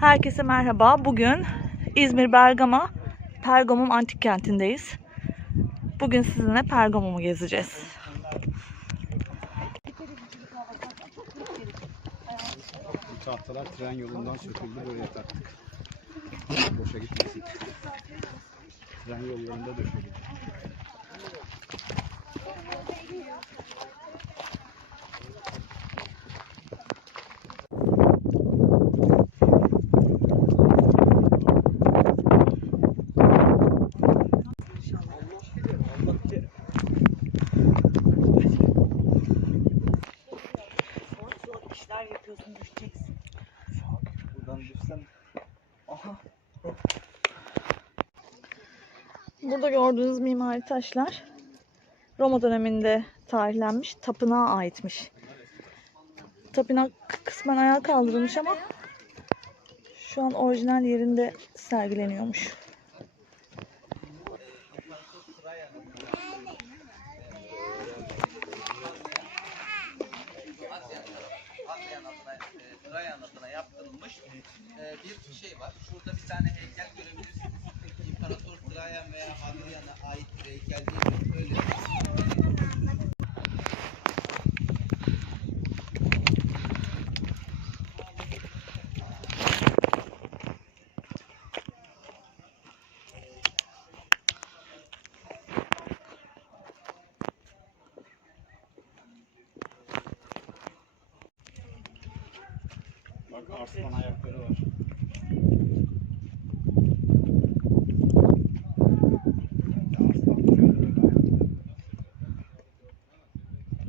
Herkese merhaba. Bugün İzmir Bergama Pergamum Antik Kenti'ndeyiz. Bugün sizinle Pergamum'u gezeceğiz. Bu tahtalar tren yolundan söküldü buraya taktık. Boşa gitmesin. Tren yollarında döşedik. Burada gördüğünüz mimari taşlar Roma döneminde tarihlenmiş, tapınağa aitmiş. Tapınak kısmen ayağa kaldırılmış ama şu an orijinal yerinde sergileniyormuş. E, e, bir şey var. Şurada bir tane bak arslan ayakları var. Arslan duruyor böyle ayakları.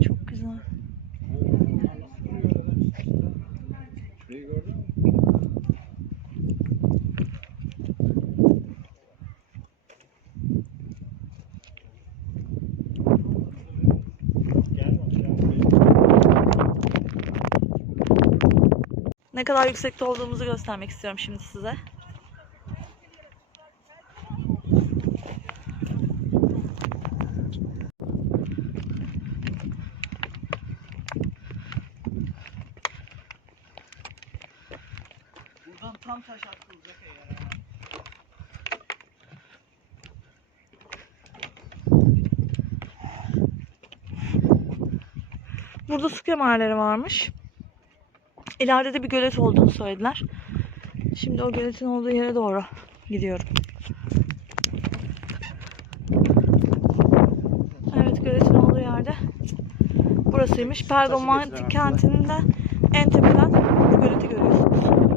Çok güzel. Ne kadar yüksekte olduğumuzu göstermek istiyorum şimdi size. Buradan tam taş atılacak eğer. Burada su kemerleri varmış. İleride de bir gölet olduğunu söylediler. Şimdi o göletin olduğu yere doğru gidiyorum. Evet göletin olduğu yerde burasıymış. Pergamon Antik Kenti'nin de en tepeden bu göleti görüyorsunuz.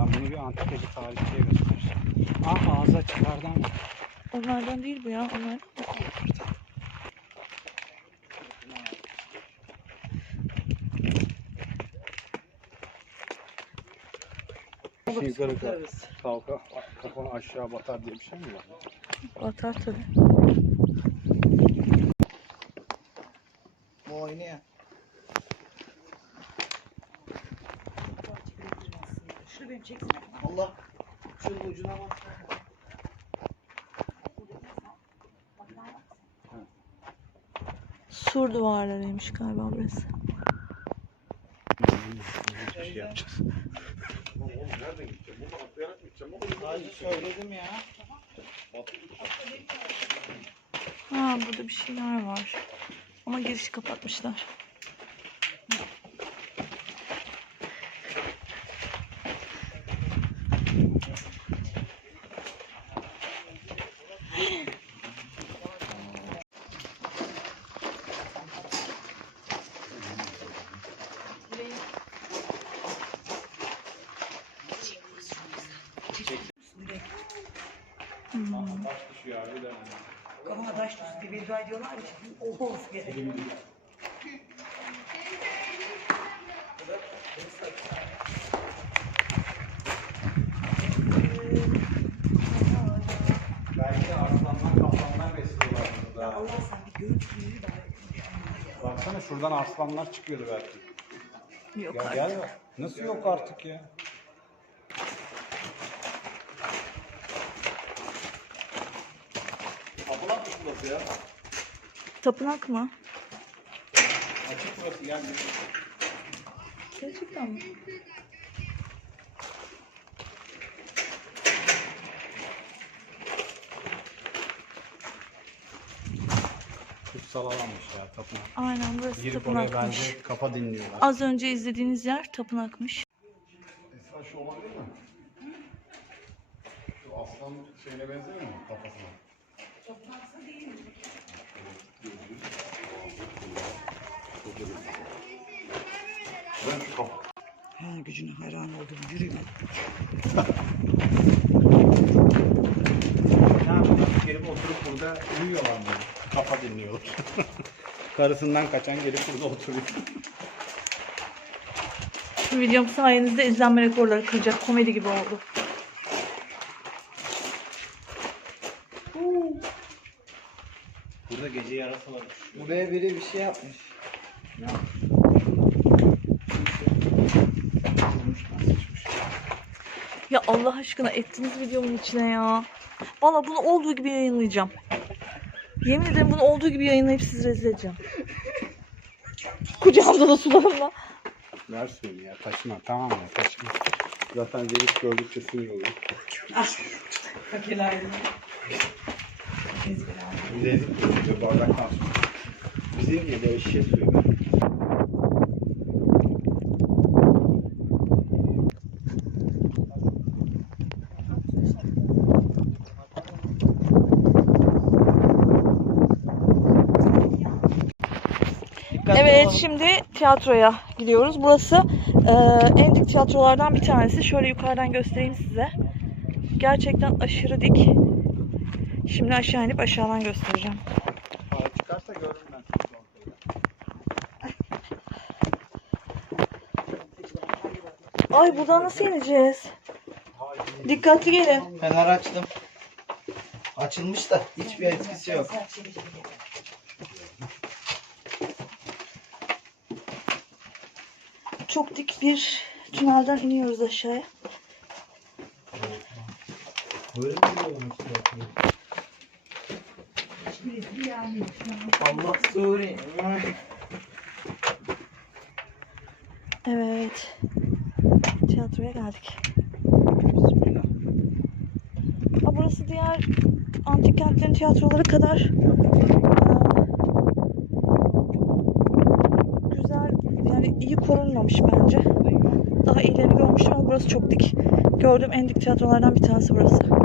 Ben bunu bir antikacı tarihçiye göstereceğim. Aa ağza çıkardan var. Onlardan değil bu ya. Onlar Şey yukarı kalka, kafanı aşağı batar diye bir şey mi var? batar tabii. Bu oynuyor. Allah şunun ucuna bak. Sur duvarlarıymış galiba burası. Şey yapacağız. Sadece söyledim ya. Ha burada bir şeyler var. Ama girişi kapatmışlar. Taş düştü diye beddua ediyorlar ya. O olması gerekiyor. Belki arslanlar kaplanlar besliyorlar burada. Allah sen bir görüntüyü bari. Baksana şuradan arslanlar çıkıyordu belki. Yok Ya artık. gel. Nasıl yok artık ya? Tapınak mı burası ya? Tapınak mı? Açık burası gel. Gerçekten mi? Kutsal alanmış ya tapınak. Aynen burası Girip oraya tapınakmış. bence kafa dinliyorlar. Az önce izlediğiniz yer tapınakmış. Esra şu olabilir mi? Şu aslan şeyine benzemiyor mu kafasına? Ben şu. Ha gücüne hayran oldum. Yürü lan. Ne? Gelip oturup burada uyuyorlar böyle. Kafa dinliyorlar. Karısından kaçan gelip burada oturuyor. Bu videom sayenizde izlenme rekorları kıracak. Komedi gibi oldu. Burada gece yarası var. Buraya biri bir şey yapmış. Ya Allah aşkına ettiniz videomun içine ya. Valla bunu olduğu gibi yayınlayacağım. Yemin ederim bunu olduğu gibi yayınlayıp sizi rezil edeceğim. Kucağımda da sularımla. Ver suyunu ya taşıma tamam ya taşıma. Zaten gelip gördükçe sinir oluyor. Fakirler. Bir de ezip götürüyor bardaktan su. Bizim ya da eşeğe suyu. Evet şimdi tiyatroya gidiyoruz. Burası e, en dik tiyatrolardan bir tanesi. Şöyle yukarıdan göstereyim size. Gerçekten aşırı dik. Şimdi aşağı inip aşağıdan göstereceğim. Çıkarsa görürüm ben. Ay buradan nasıl ineceğiz? Dikkatli gelin. Fener açtım. Açılmış da hiçbir etkisi yok. Çok dik bir tünelden iniyoruz aşağıya. Böyle mi olmuş Allah Suri. Evet. Tiyatroya geldik. Ha, burası diğer antik kentlerin tiyatroları kadar korunmamış bence. Daha iyilerini görmüştüm ama burası çok dik. Gördüğüm en dik tiyatrolardan bir tanesi burası.